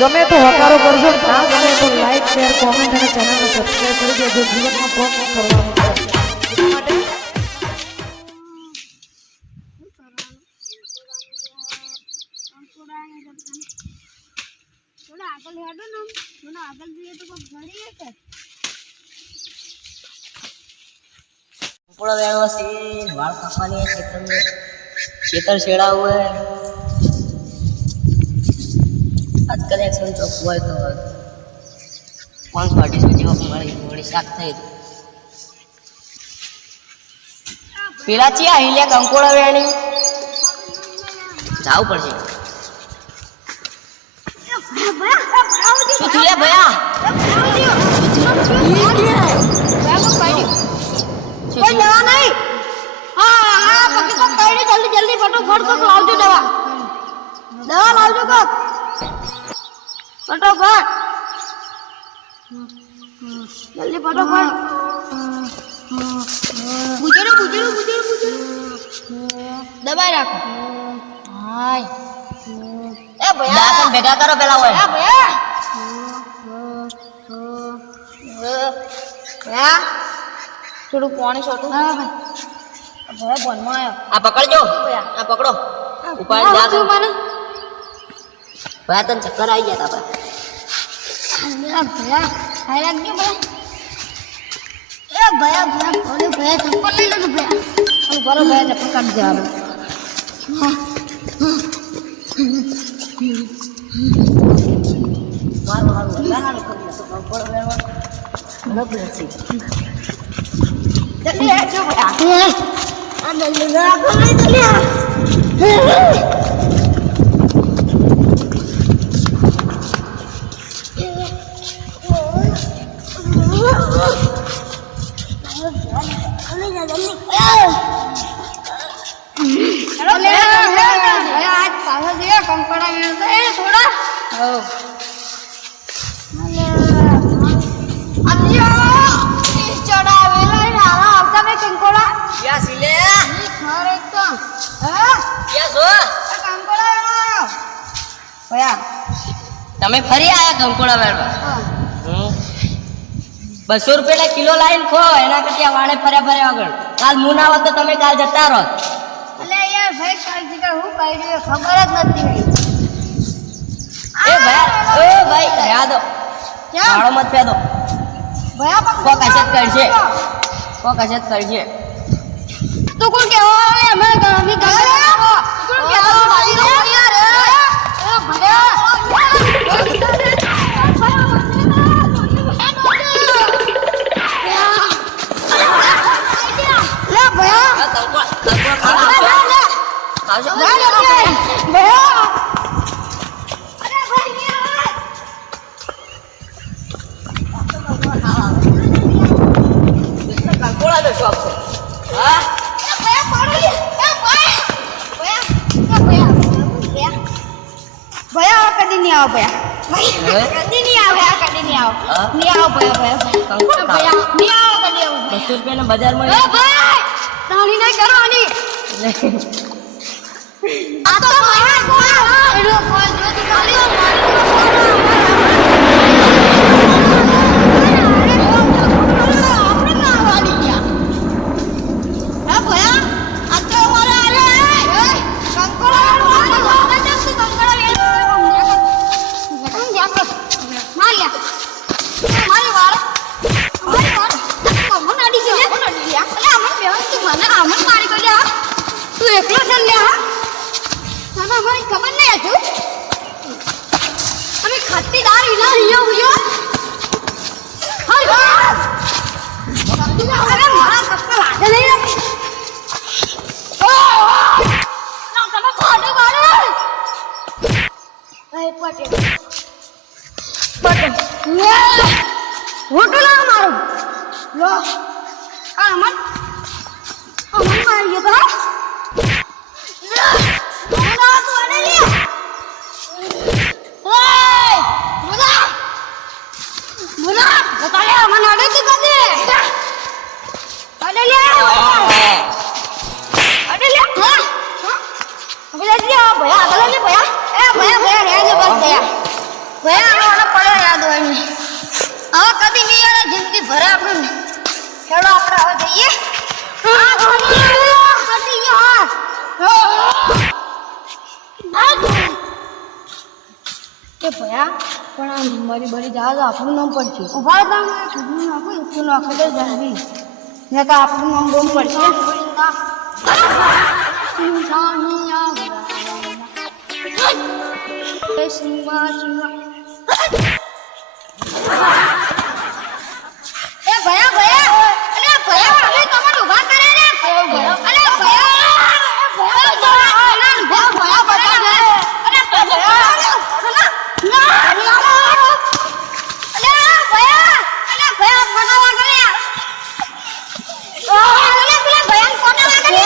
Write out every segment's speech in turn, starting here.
ગમે તો હકારો કરજો ના ગમે તો લાઈક શેર કોમેન્ટ અને ચેનલને સબસ્ક્રાઇબ કરી દેજો જીવનમાં કોક કરવાનું થોડા આગળ હેડો ને થોડા આગળ જઈએ તો કોઈ ઘડી કે पूरा व्यवस्थित वाल खपानी है क्षेत्र में क्षेत्र छेड़ा हुआ है કનેક્શન તો હોય તો કોણ પાર્ટી સુધી મળી મળી શાક થઈ પેલા ચિયા હિલ્યા કંકોળા વેણી? જાવું પડશે. શું ભયા? કોઈ હા હા કઈ જલ્દી જલ્દી ફટોફટ કોક લાવજો દવા. દવા લાવજો કોક. ફટોફટ. જલ્દી ફટોફટ. બુજરો બુજરો બુજરો બુજરો દબાઈ રાખો. હાય. એ ભયા. દાંતન ભેગા કરો પેલા હોય ભયા ભયા. ભયા. થોડું પાણી છોટું. હા ભાઈ. ભયા ભણમાં આવ્યો આ પકડજો. આ પકડો. ઉપાડ શું મને. ભયા તને ચક્કર આવી ગયા તા ભયા ભયા ખાઈ રાખજો ભયા એ ભયા ભયા ભલે ભયા ચપ્પલ લઈ લેજો ભયા હાલો ભલો ભયા ચપ્પલ કાઢી દેવાનું મારું હારું વધારે કરી નાખો કંકોડો વેણવાનો નબળો છે જલ્દી આવજો ભયા આ જલ્દી રાખો જલ્દી તમે ફરી આયા કંકોડા મેળવા બસો રૂપિયા કિલો લાઈન ખો એના કરતા વાણે ફર્યા ફર્યા આગળ. કાલ મું ના હોત તો તમે કાલ જતા રહો એટલે યાર ભાઈ કાલથી કે હું કરી ખબર જ નથી એ ભાઈ એ ભાઈ રહ્યા દો. ક્યાં વાળો મત પેદો કોક અસત કરશે કોક અસત કરશે તું કોણ કેવો આવે અમે અમે ગમે તું કોણ કેવો યાર. ખાવશો? ભયા કદી નહીં આવો ભયા કદી નહીં આવે આ કદી નહીં આવો નહીં આવો ભયા ભયા ભયા નહીં આવો કદી આવું બસો રૂપિયાના બજારમાં ભાઈ તાણી નહીં કરવાની આ તો મારા કોણ? એનો ફોન જો તું ખાલી તને અમારી ખબર નહીં હજુ. અમે ખાતીદાર ઇલા હિયો હિયો હાય અરે, મારા કપડા લાગે નહીં તમે ફાટે મારે. એ પટે. પટે. હોટલ આ મારો. લો. આ, અમન. અમન મારી ગયો મુલા બતાલે મને અડે કી કદે અડે લે અડે લે હા. અડે લે ભયા અડે લે ભયા. એ ભયા ભયા રે જે બસ ગયા ભયા આનો પડે યાદ હોય ને હવે કદી નહીં આવે જિંદગી ભરે આપણે ભયા પણ આમ મરી બરી જા તો આપણું નામ પડશે. ઊભા હતા કીધું નાખું તું નાખી દે જલ્દી ને તો આપણું નામ બોમ પડશે. શિવા શિવા એ ભયા ભયા અરે ભયા તમે તમારે ઊભા કરે ને અરે ભયા ભયા ભયા ભયા ભયા બતા દે અરે ભયા ના ના અરે ભયા અરે ભયા બનાવા કરે અરે પેલા ભયા કોના કરે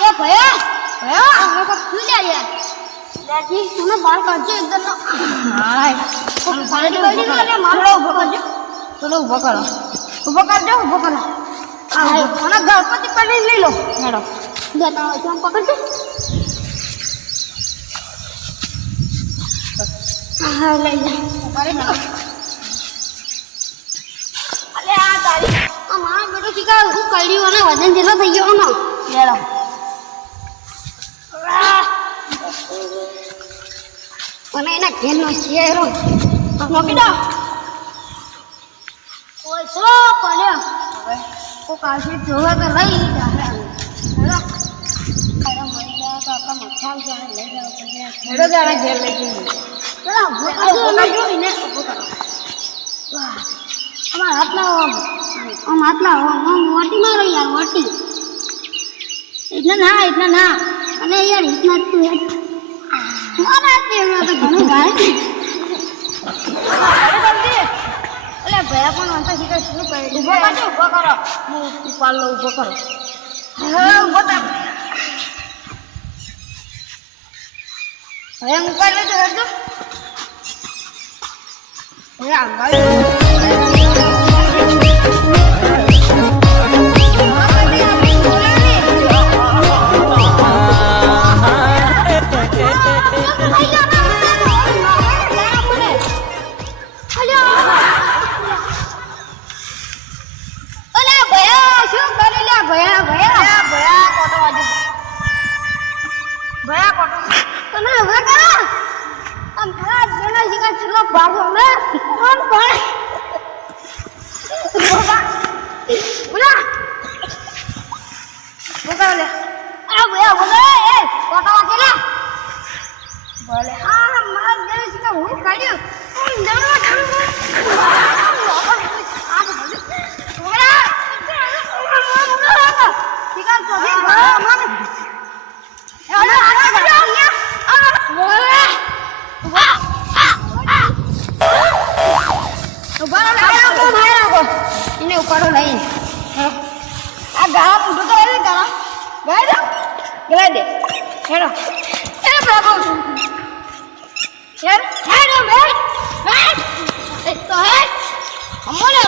એ ભયા અમે તો ખુલી જાય યાર દાદી તમે બહાર કાઢજો એકદમ મારો ઊભો કરો ઊભો કરજો ઊભો કરો અને ગણપતિ પડી લઈ લો મેડમ તો પકડજો હા લઈ લે અરે આ તારી આ મારા બેટો શીખા હું કર્યું અને વજન જેટલો થઈ ગયો ને લેડો અને એના ઘેરનો ચહેરો મોકલી દો. ઓછો પડ્યો. તો કાશી જોવે તો લઈ જાય હેડો જાણે ઘેર લઈ જઈએ. અમારા હાથ લાવો આમ આમ હાથ લાવો આમ આમ મારો યાર વાટી. એટલે ના એટલે ના. અને યાર રીતના તું હવે હું કરી લેજો હજુ હવે આંબાઈ ભયા કોટો તમે હવે કરો. આમ ખરા જેના શિકાર ચલો ભાગો મે કોણ કોણ બોલા. બોલા. બોલા લે. આ ભયા બોલા એ કોટો વાકેલા. બોલે આ માર જેના શિકાર હું કાઢ્યો. હું જમવા ખાનું આ બોલે બોલા શિકાર તો ભી ભરા મને અરે અરે એને ઉપાડો લઈ આ ગાળા પૂટો તો એને ગાળા ગાય દો ગલાઈ દે. હેડો. એ બાબુ યાર હેડો. બે એ તો હે. અમને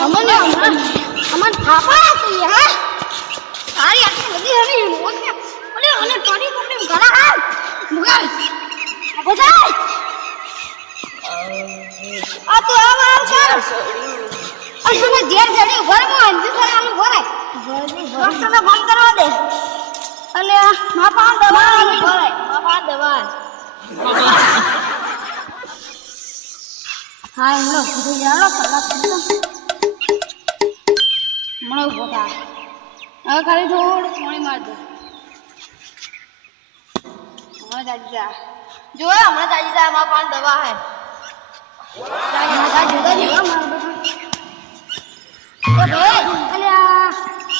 અમને અમને થાપા હતી હા. સારી આટલી બધી હવે મોકે અરે અને પાણી પકડી ઘણા હાલ. મુગાલ બજાય આ તો આવા આમ છે આ તમે ઘેર જડી ઘરમાં અંજુ કરવાનું ભરાય ડોક્ટરને ફોન કરવા દે. અને મા પાન દવા મા પાન દવા હા એમનો કીધું જાણો કલાક કીધું મને ઊભો હવે ખાલી થોડું પાણી મારજો હમણાં તાજી જા. જો હમણાં તાજી જા માં પાન દવા હે તાજી જુદા જેવા મારા બેટા એ ભાઈ અલ્યા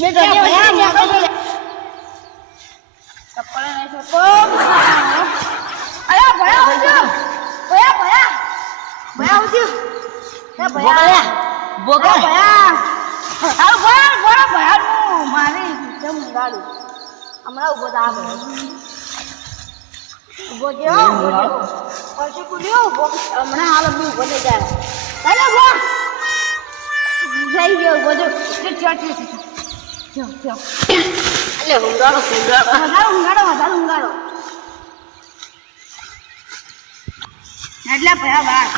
બે તો ભયા મોટો ચપ્પલ નહીં છોકો અરે ભયા ઉઠ્યો ભયા ભયા. ભયા ઉઠ્યો ભયા ઊભો કર. ભયા. હાલો ભયા ભયા ભયાનું મારી કેમ ગાડું હમણાં ઊભો થા ભયા. ઊભો થયો ઊભો થયો. પછી કુલ્યો ઊભો. હમણાં હાલ બી ઊભો થઈ જાય. ચાલો ઊભો. જઈ ગયો ઊભો થયો. થયો થયો એટલે ઊંઘાડો, ઊંઘાડો. વધારે ઊંઘાડો વધારે ઊંઘાડો એટલે ભયા બાર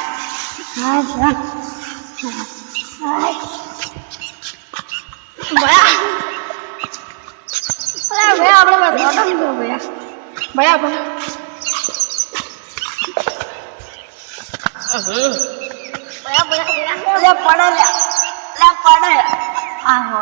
હા ભયા ભયા આપણે ભયા ભયા ભયા ભયા પડે પડે. આહો